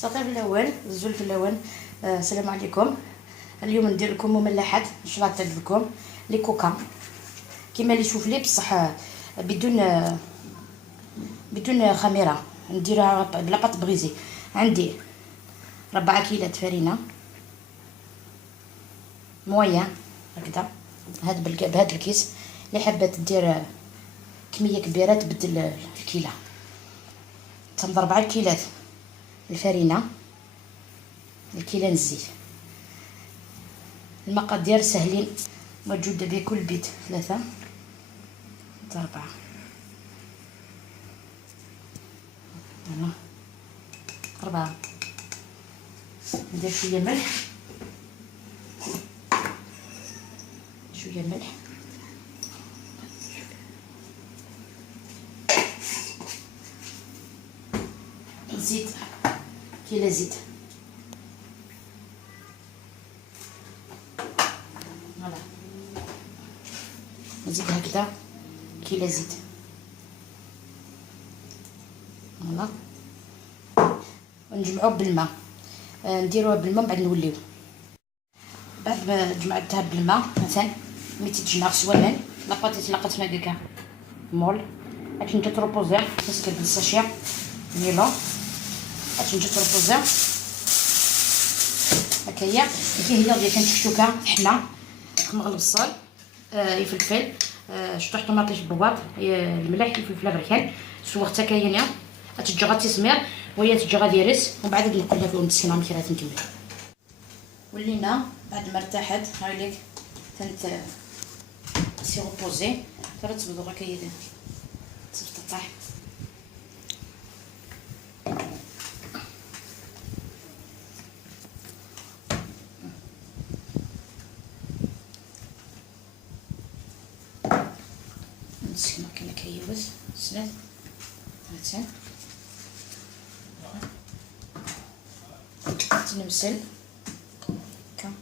صافي الاول الزول في الاول. السلام عليكم. اليوم ندير لكم مملحات ان شاء الله تعجبكم. لي كوكا كيما اللي يشوف لي بصح بدون خميره. نديرها بلا باط بغيزي. عندي 4 كيلات فرينه مويه هكذا، بهذا الكيس. اللي حابه دير كميه كبيره تبدل الكيله. تنضرب 4 كيلات الفرينه، الكيلان الزيت. المقادير سهلين موجوده بكل بيت، 3 حتى 4. هنا 4. ندير شويه ملح، شويه ملح، زيت، كيلة زيت. فوالا نزيد هكذا كيلة زيت. فوالا ونجمعوه بالماء، نديروه بالماء بعد نوليو. بعد ما جمعتها بالماء مثلا 200 جناح سوالا لاباطيت لقيت هكاكا مول باش نجي تروبوزي تسكب الساشيه نيلو باش نجي تروبوزي هكايا. كي هي ديال كنشكشوكه حنا نغلب البصل، الفلفل، شطح طوماطيش بواط، الملح، الفلفل بركان، سوغت كاينه تتجغى تسمير وهي تتجغى ديرس. ومن بعد نكلها في المسكينه ملي راه نكمل. ولينا بعد ما ارتاحت هايليك كانت سي روبوزي ترى تبدو غير كاينه تفتح. نسكن كما كيوز سنات هاتين تنمسل كم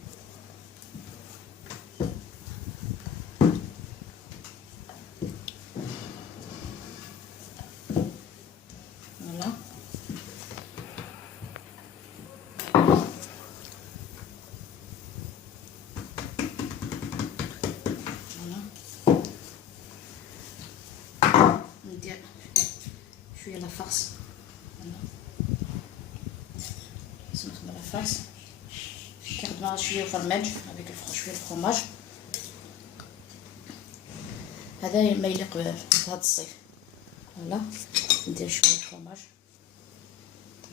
فوالا. ندير شويه لافارس. لازم نخدم لافارس. كنخدمها شويه فرماج افيك شويه الفرماج. هذا ما يليق في هذا الصيف. فوالا ندير شويه الفرماج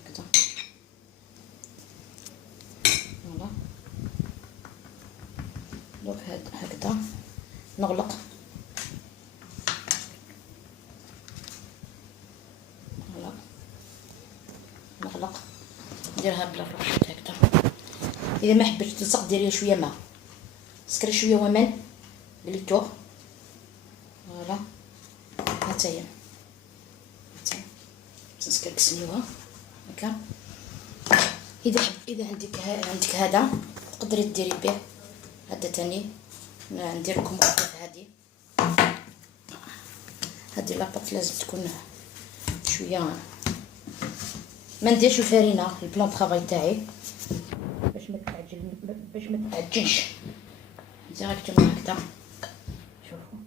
هكذا. فوالا دوك هكذا نغلق. فوالا نغلق نديرها بلا فرشات هكذا. اذا ما حبيتش تلصق ديري شويه ماء، سكري شويه ومان قليتوه. فوالا هاتايا تنسكركسنيوها هكا. اذا عندك هذا تقدري ديري به هذا تاني. ندير لكم وصفه هذه لاباط لازم تكون شويه. ما نديرش الفرينه البلان طرافاي تاعي باش ما تعجنش ديريكتومون هكذا. شوفوا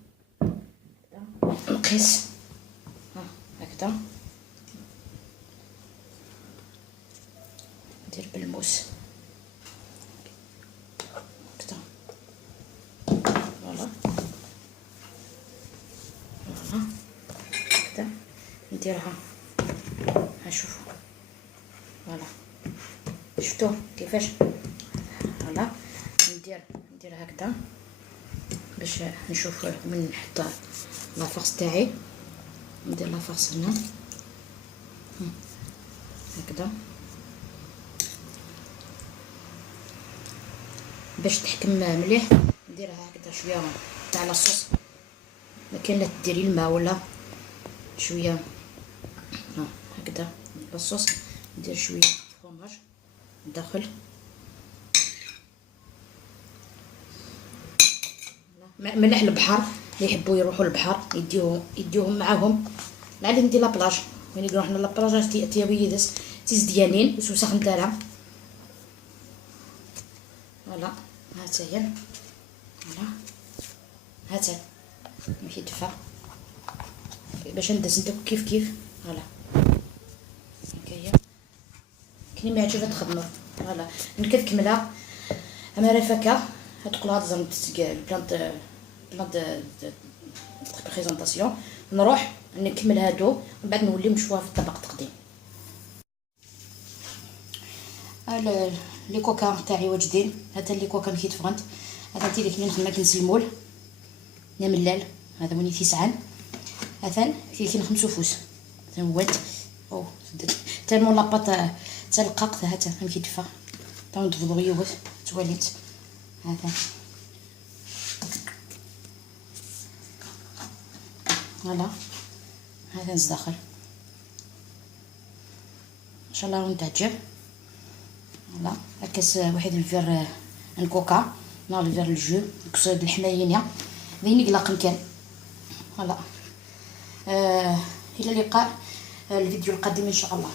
هكذا نقيس هكذا ندير بالموس هكذا. فوالا فوالا هكذا نديرها. ها شوفوا فوالا شفتوا كيفاش. فوالا ندير هكذا باش نشوف من نحط لافارس تاعي. ندير لافارس هنا هكذا باش تحكم مليح. نديرها هكذا شويه تاع لاصوص. ما كاين لا ديري الماء ولا شويه هكذا لاصوص. ندير شويه فرماج داخل. ملح البحر اللي يحبوا يروحوا للبحر يديوهم معاهم. لعل ندير لابلاج وين يروحوا لابلاج تياوي يدس تيز ديالين وسوسه خمدالها. فوالا هاتا هي، فوالا هاتا ماشي دفا باش ندز نتو كيف فوالا هكايا. كاين ما يعجبها تخدمو. فوالا نكملها اما راه فكا تقول هاد زعما بلان بريزونطاسيون. نروح نكمل هادو ومن بعد نوليو نشوفوها في الطبق التقديم. لي كوكا تاعي واجدين. هذا لي كوكا كي تفغنت، هذا تي اللي نخدم كنس المول نملال، هذا وني تيسعان. هذا كي نخمسو فوس تنوات او تالمون لاباط تلقاق هذا فهم كي دفا تنضفضو يوت تواليت. هذا فوالا هذا نزداخل ان شاء الله تعجب. فوالا كاس واحد الفير الكوكا نار الفير الجو كاس الحماينيه ذيني قلاق كان. فوالا الى اللقاء الفيديو القادم ان شاء الله.